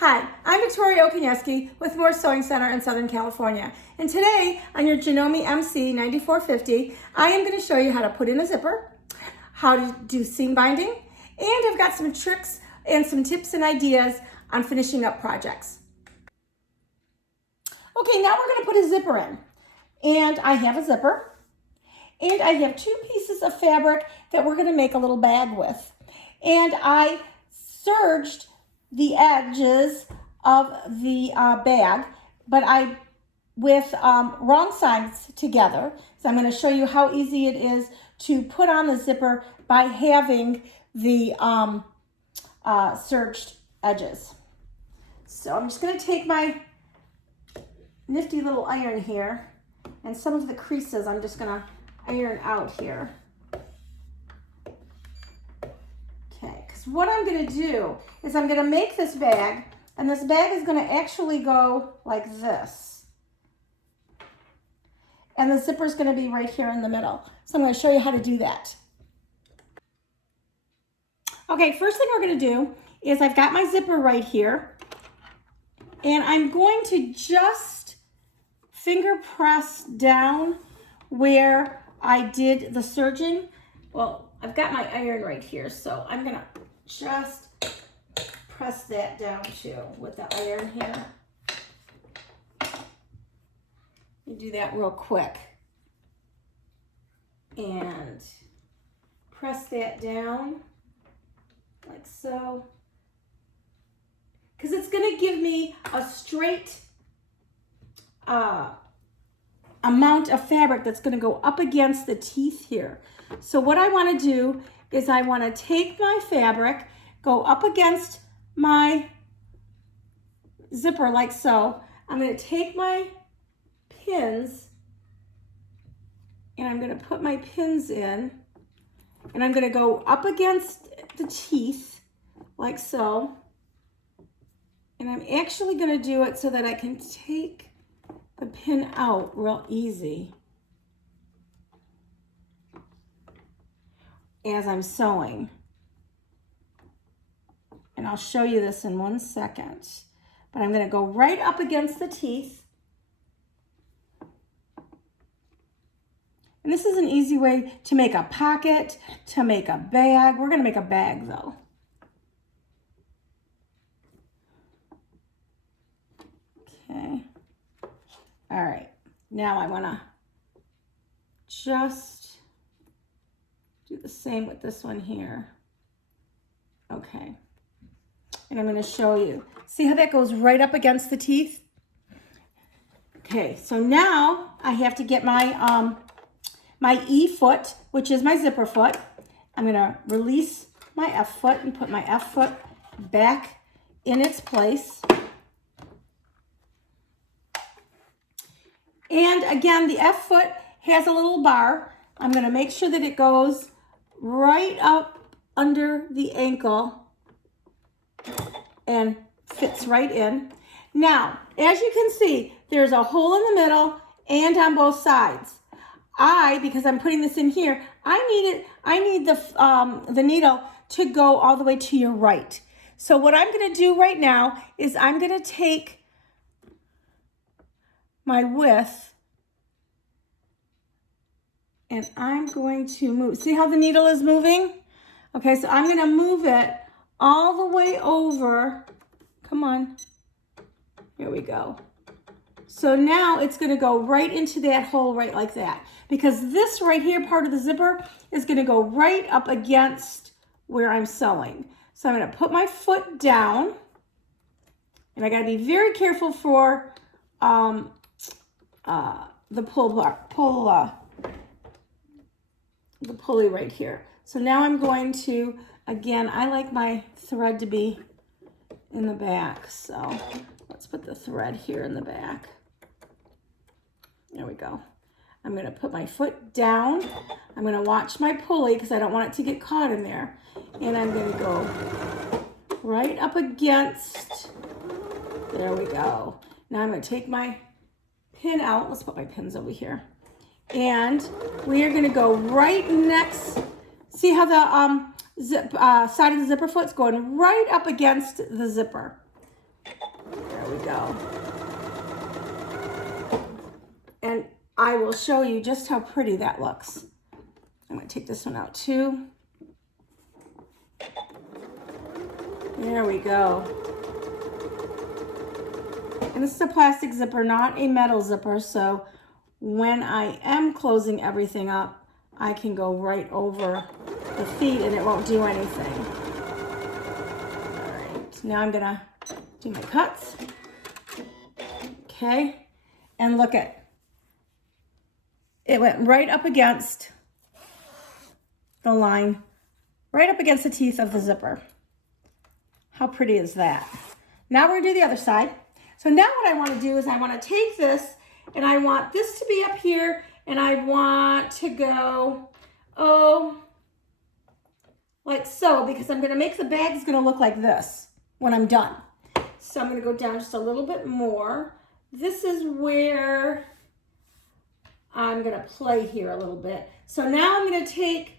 Hi, I'm Victoria Okuniewski with Moore Sewing Center in Southern California. And today on your Janome MC9450, I am going to show you how to put in a zipper, how to do seam binding, and I've got some tricks and some tips and ideas on finishing up projects. Okay, now we're going to put a zipper in. And I have a zipper, and I have two pieces of fabric that we're going to make a little bag with. And I serged the edges of the bag, but with wrong sides together. So I'm going to show you how easy it is to put on the zipper by having the serged edges. So I'm just going to take my nifty little iron here, and some of the creases I'm just going to iron out here. Okay, because what I'm going to do is I'm going to make this bag, and this bag is going to actually go like this. And the zipper is going to be right here in the middle. So I'm going to show you how to do that. Okay, first thing we're going to do is I've got my zipper right here, and I'm going to just finger press down where I did the serging. Well, I've got my iron right here, so I'm going to just press that down too with the iron here. You do that real quick. And press that down like so. Because it's going to give me a straight amount of fabric that's going to go up against the teeth here. So what I want to do is I want to take my fabric, go up against my zipper like so. I'm going to take my pins and I'm going to put my pins in, and I'm going to go up against the teeth like so. And I'm actually going to do it so that I can take the pin out real easy as I'm sewing. And I'll show you this in 1 second. But I'm going to go right up against the teeth. And this is an easy way to make a pocket, to make a bag. We're going to make a bag though. Okay. All right. Now I want to just do the same with this one here. Okay. And I'm going to show you. See how that goes right up against the teeth? Okay, so now I have to get my my E foot, which is my zipper foot. I'm going to release my F foot and put my F foot back in its place. And again, the F foot has a little bar. I'm going to make sure that it goes right up under the ankle and fits right in. Now, as you can see, there's a hole in the middle and on both sides. Because I'm putting this in here, I need the needle to go all the way to your right. So what I'm going to do right now is I'm going to take my width and I'm going to move. See how the needle is moving? Okay, so I'm going to move it all the way over. Come on. Here we go. So now it's going to go right into that hole right like that. Because this right here, part of the zipper, is going to go right up against where I'm sewing. So I'm going to put my foot down. And I got to be very careful for the pulley right here. So now I'm going to, again, I like my thread to be in the back. So let's put the thread here in the back. There we go. I'm going to put my foot down. I'm going to watch my pulley because I don't want it to get caught in there. And I'm going to go right up against, there we go. Now I'm going to take my pin out. Let's put my pins over here. And we are going to go right next. See how the side of the zipper foot's going right up against the zipper. There we go. And I will show you just how pretty that looks. I'm going to take this one out too. There we go. And this is a plastic zipper, not a metal zipper, so when I am closing everything up, I can go right over the feet and it won't do anything. All right, now I'm gonna do my cuts. Okay, and look at it, went right up against the line, right up against the teeth of the zipper. How pretty is that? Now we're gonna do the other side. So now what I wanna do is I wanna take this and I want this to be up here and I want to go, like so, because I'm gonna make the bag's gonna look like this when I'm done. So I'm gonna go down just a little bit more. This is where I'm gonna play here a little bit. So now I'm gonna take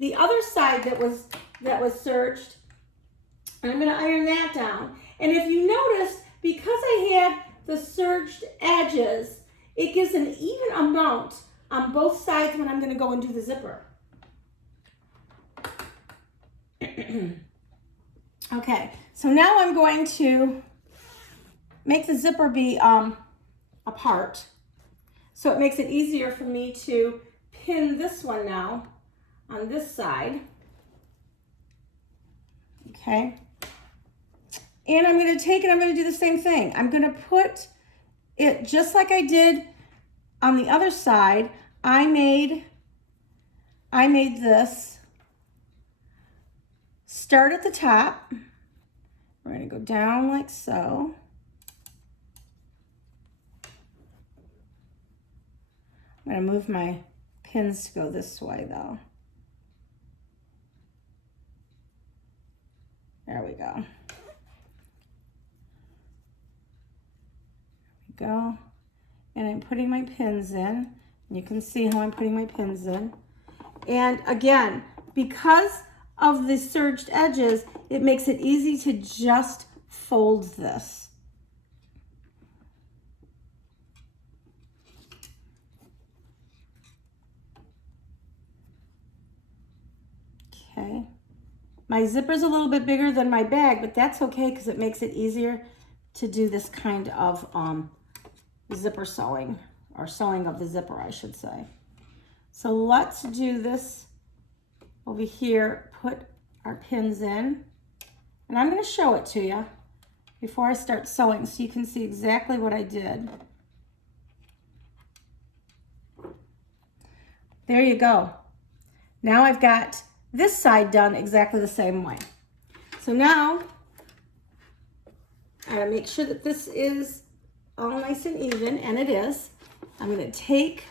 the other side that was serged, and I'm gonna iron that down. And if you notice, because I had the serged edges, it gives an even amount on both sides when I'm gonna go and do the zipper. Okay, so now I'm going to make the zipper be apart. So it makes it easier for me to pin this one now on this side. Okay. And I'm going to take it, I'm going to do the same thing. I'm going to put it just like I did on the other side. I made this start at the top. We're going to go down like so. I'm going to move my pins to go this way though. There we go. There we go. And I'm putting my pins in. You can see how I'm putting my pins in. And again, because of the serged edges, it makes it easy to just fold this. Okay. My zipper's a little bit bigger than my bag, but that's okay because it makes it easier to do this kind of zipper sewing, or sewing of the zipper, I should say. So let's do this over here, put our pins in, and I'm going to show it to you before I start sewing so you can see exactly what I did. There you go. Now I've got this side done exactly the same way. So now I gotta make sure that this is all nice and even, and it is. I'm gonna take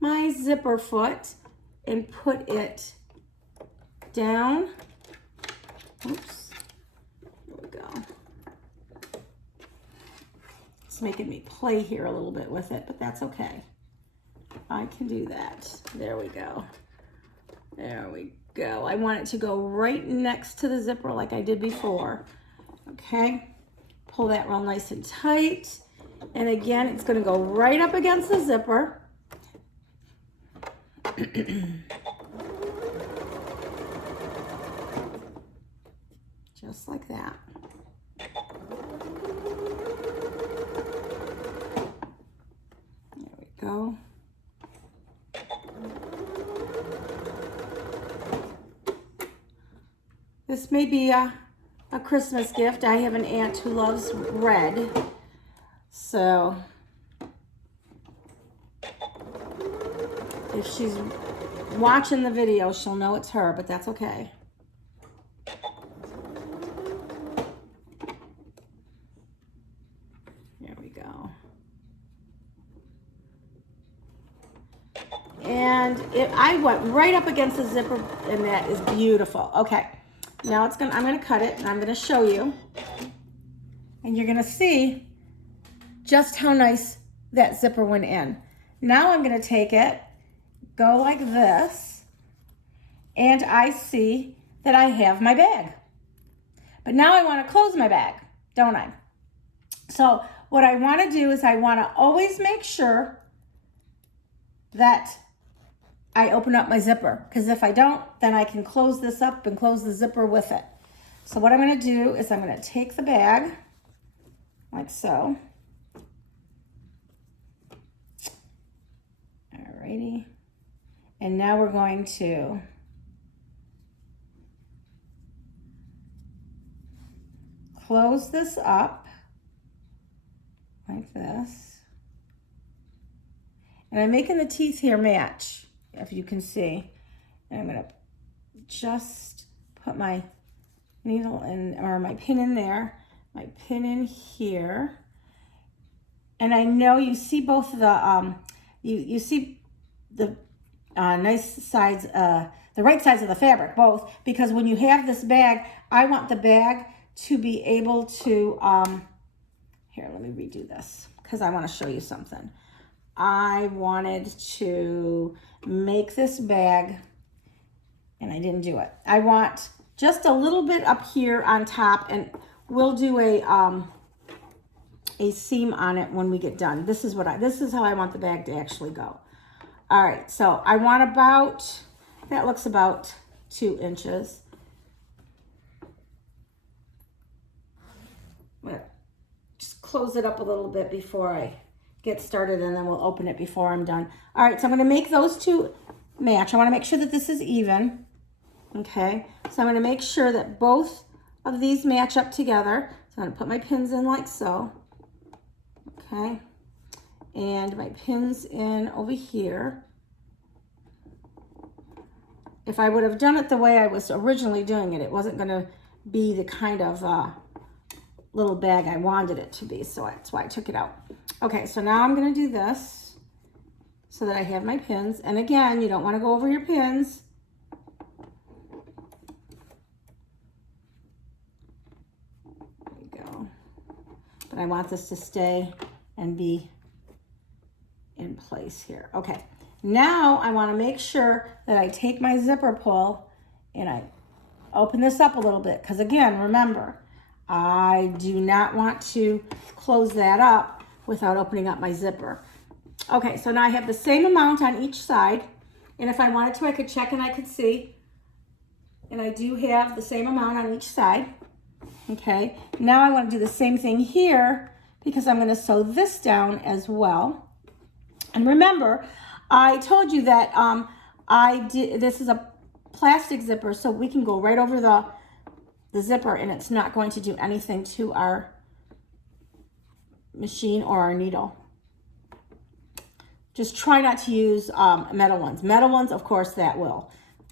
my zipper foot and put it down. Oops, there we go. It's making me play here a little bit with it, but that's okay. I can do that. There we go. There we go. I want it to go right next to the zipper like I did before. Okay, pull that real nice and tight. And again, it's going to go right up against the zipper. Just like that. There we go. This may be a Christmas gift. I have an aunt who loves red. So if she's watching the video, she'll know it's her, but that's okay. There we go. And I went right up against the zipper, and that is beautiful. Okay. Now I'm going to cut it, and I'm going to show you, and you're going to see just how nice that zipper went in. Now I'm going to take it, go like this, and I see that I have my bag. But now I want to close my bag, don't I? So what I want to do is I want to always make sure that I open up my zipper, because if I don't, then I can close this up and close the zipper with it. So what I'm going to do is I'm going to take the bag like so. Alrighty. And now we're going to close this up like this. And I'm making the teeth here match, if you can see. And I'm going to just put my needle in, or my pin in there, my pin in here. And I know you see both of the, you see the nice sides, the right sides of the fabric, both, because when you have this bag, I want the bag to be able to, here, let me redo this, because I want to show you something. I wanted to make this bag, and I didn't do it. I want just a little bit up here on top, and we'll do a seam on it when we get done. This is how I want the bag to actually go. All right, so I want about, that looks about 2 inches. I'm gonna just close it up a little bit before I get started, and then we'll open it before I'm done. All right, so I'm gonna make those two match. I wanna make sure that this is even, okay? So I'm gonna make sure that both of these match up together. So I'm gonna put my pins in like so, okay? And my pins in over here. If I would have done it the way I was originally doing it, it wasn't gonna be the kind of little bag I wanted it to be, so that's why I took it out. Okay, so now I'm gonna do this so that I have my pins. And again, you don't wanna go over your pins. There you go. But I want this to stay and be in place here. Okay, now I wanna make sure that I take my zipper pull and I open this up a little bit, because again, remember, I do not want to close that up without opening up my zipper. Okay, so now I have the same amount on each side, and if I wanted to, I could check and I could see, and I do have the same amount on each side. Okay, now I want to do the same thing here, because I'm going to sew this down as well. And remember, I told you that this is a plastic zipper, so we can go right over the zipper, and it's not going to do anything to our machine or our needle. Just try not to use metal ones. Metal ones, of course, that will.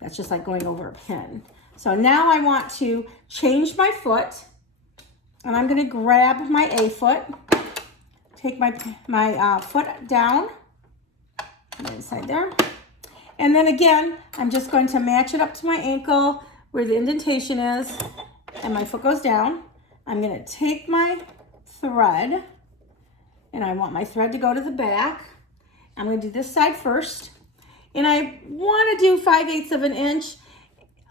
That's just like going over a pin. So now I want to change my foot, and I'm going to grab my A foot, take my foot down, inside there, and then again, I'm just going to match it up to my ankle where the indentation is, and my foot goes down. I'm going to take my thread, and I want my thread to go to the back. I'm going to do this side first, and I want to do 5/8 of an inch,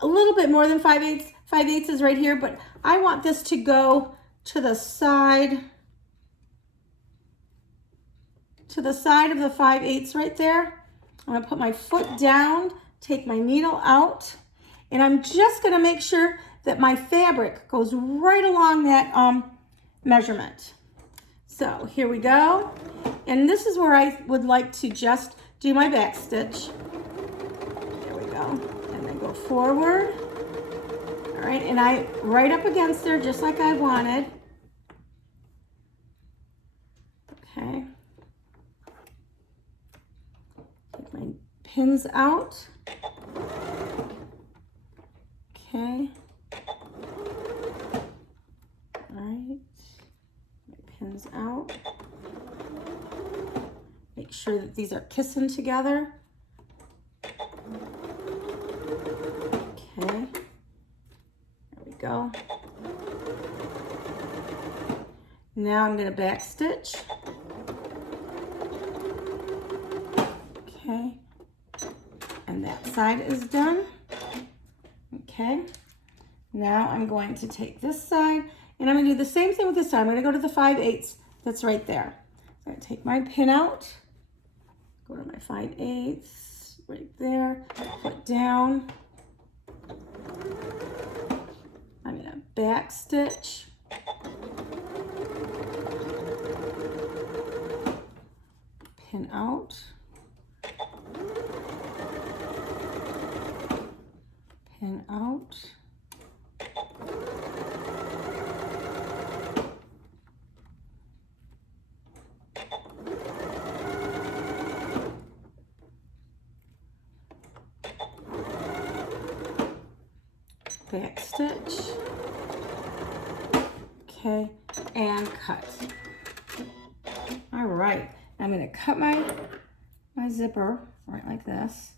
a little bit more than 5/8. 5/8 is right here, but I want this to go to the side of the 5/8 right there. I'm going to put my foot down, take my needle out, and I'm just going to make sure that my fabric goes right along that measurement. So here we go. And this is where I would like to just do my back stitch. There we go. And then go forward. All right, and I right up against there just like I wanted. Okay. Take my pins out. Okay. All right. My pins out. Make sure that these are kissing together. Okay. There we go. Now I'm going to back stitch. Okay. And that side is done. Okay. Now I'm going to take this side and I'm going to do the same thing with this side. I'm going to go to the 5/8 that's right there. I'm going to take my pin out, go to my 5/8 right there, put down. I'm going to back stitch. Pin out. Pin out. Back stitch. Okay, and cut. All right, I'm going to cut my zipper right like this.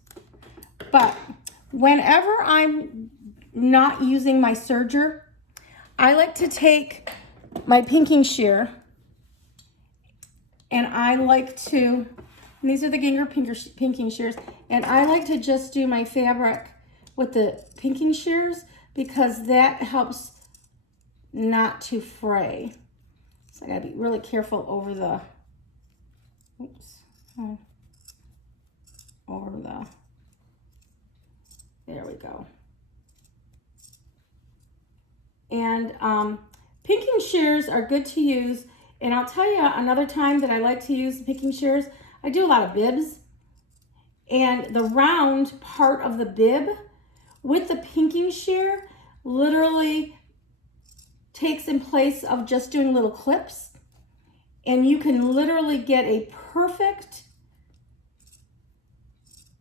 But whenever I'm not using my serger, I like to take my pinking shear and I like to, and these are the Ginger pinking shears, and I like to just do my fabric with the pinking shears because that helps not to fray. So I gotta be really careful over the, there we go. And pinking shears are good to use. And I'll tell you another time that I like to use pinking shears. I do a lot of bibs. And the round part of the bib with the pinking shear literally takes in place of just doing little clips. And you can literally get a perfect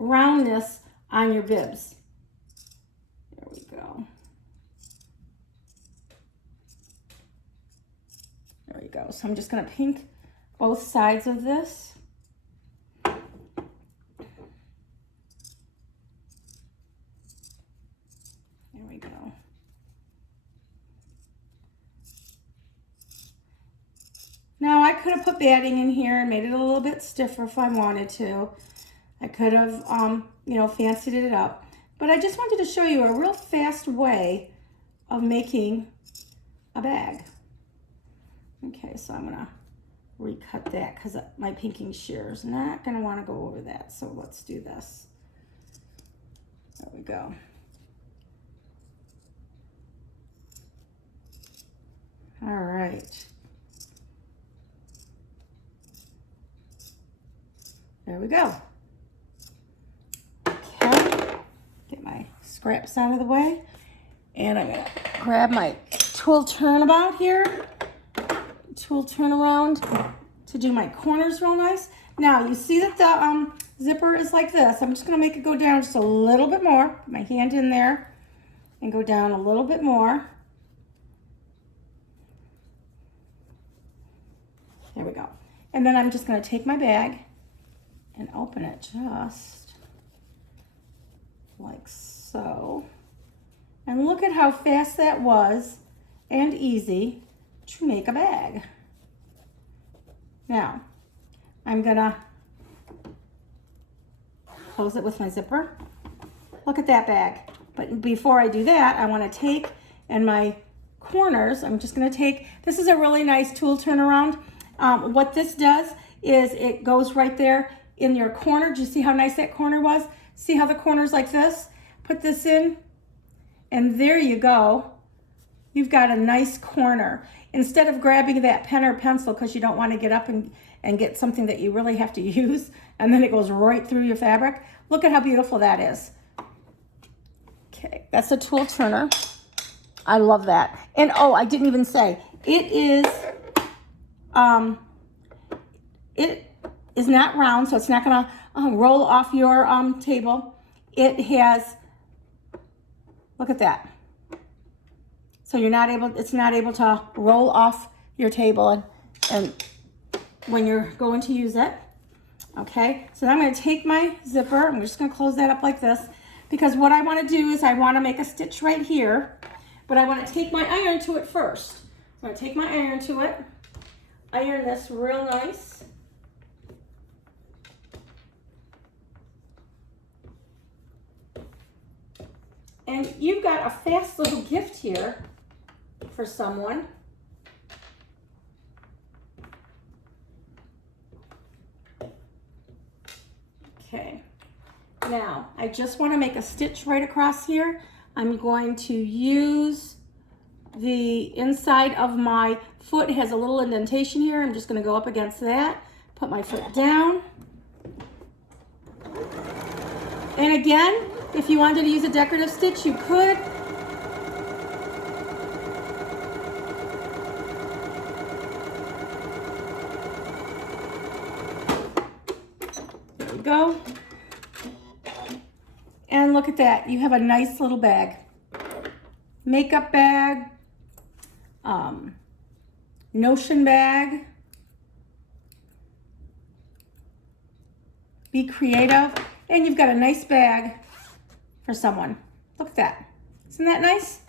roundness on your bibs. There we go. There we go. So I'm just going to pink both sides of this. There we go. Now I could have put batting in here and made it a little bit stiffer if I wanted to. I could have, you know, fancied it up. But I just wanted to show you a real fast way of making a bag. Okay, so I'm gonna recut that because my pinking shear is not gonna want to go over that. So let's do this. There we go. All right. There we go. Okay, get my scraps out of the way. And I'm gonna grab my tool turnabout here. Tool turnaround to do my corners real nice. Now you see that the zipper is like this. I'm just gonna make it go down just a little bit more. Put my hand in there and go down a little bit more. There we go. And then I'm just gonna take my bag and open it just like so. And look at how fast that was and easy to make a bag. Now, I'm gonna close it with my zipper. Look at that bag. But before I do that, I wanna take, and my corners, I'm just gonna take, this is a really nice tool turnaround. What this does is it goes right there in your corner. Do you see how nice that corner was? See how the corner's like this? Put this in, and there you go. You've got a nice corner. Instead of grabbing that pen or pencil because you don't want to get up and get something that you really have to use, and then it goes right through your fabric. Look at how beautiful that is. Okay, that's a tool turner. I love that. And oh, I didn't even say, it is not round, so it's not gonna roll off your table. It has, look at that. So you're not able, it's not able to roll off your table and when you're going to use it. Okay, so now I'm gonna take my zipper, I'm just gonna close that up like this, because what I wanna do is I wanna make a stitch right here, but I wanna take my iron to it first. So I'm gonna take my iron to it, iron this real nice. And you've got a fast little gift here for someone. Okay, now I just want to make a stitch right across here. I'm going to use the inside of my foot. It has a little indentation here. I'm just going to go up against that, put my foot down. And again, if you wanted to use a decorative stitch, you could. There we go. And look at that, you have a nice little bag. Makeup bag, notion bag. Be creative, and you've got a nice bag for someone. Look at that. Isn't that nice?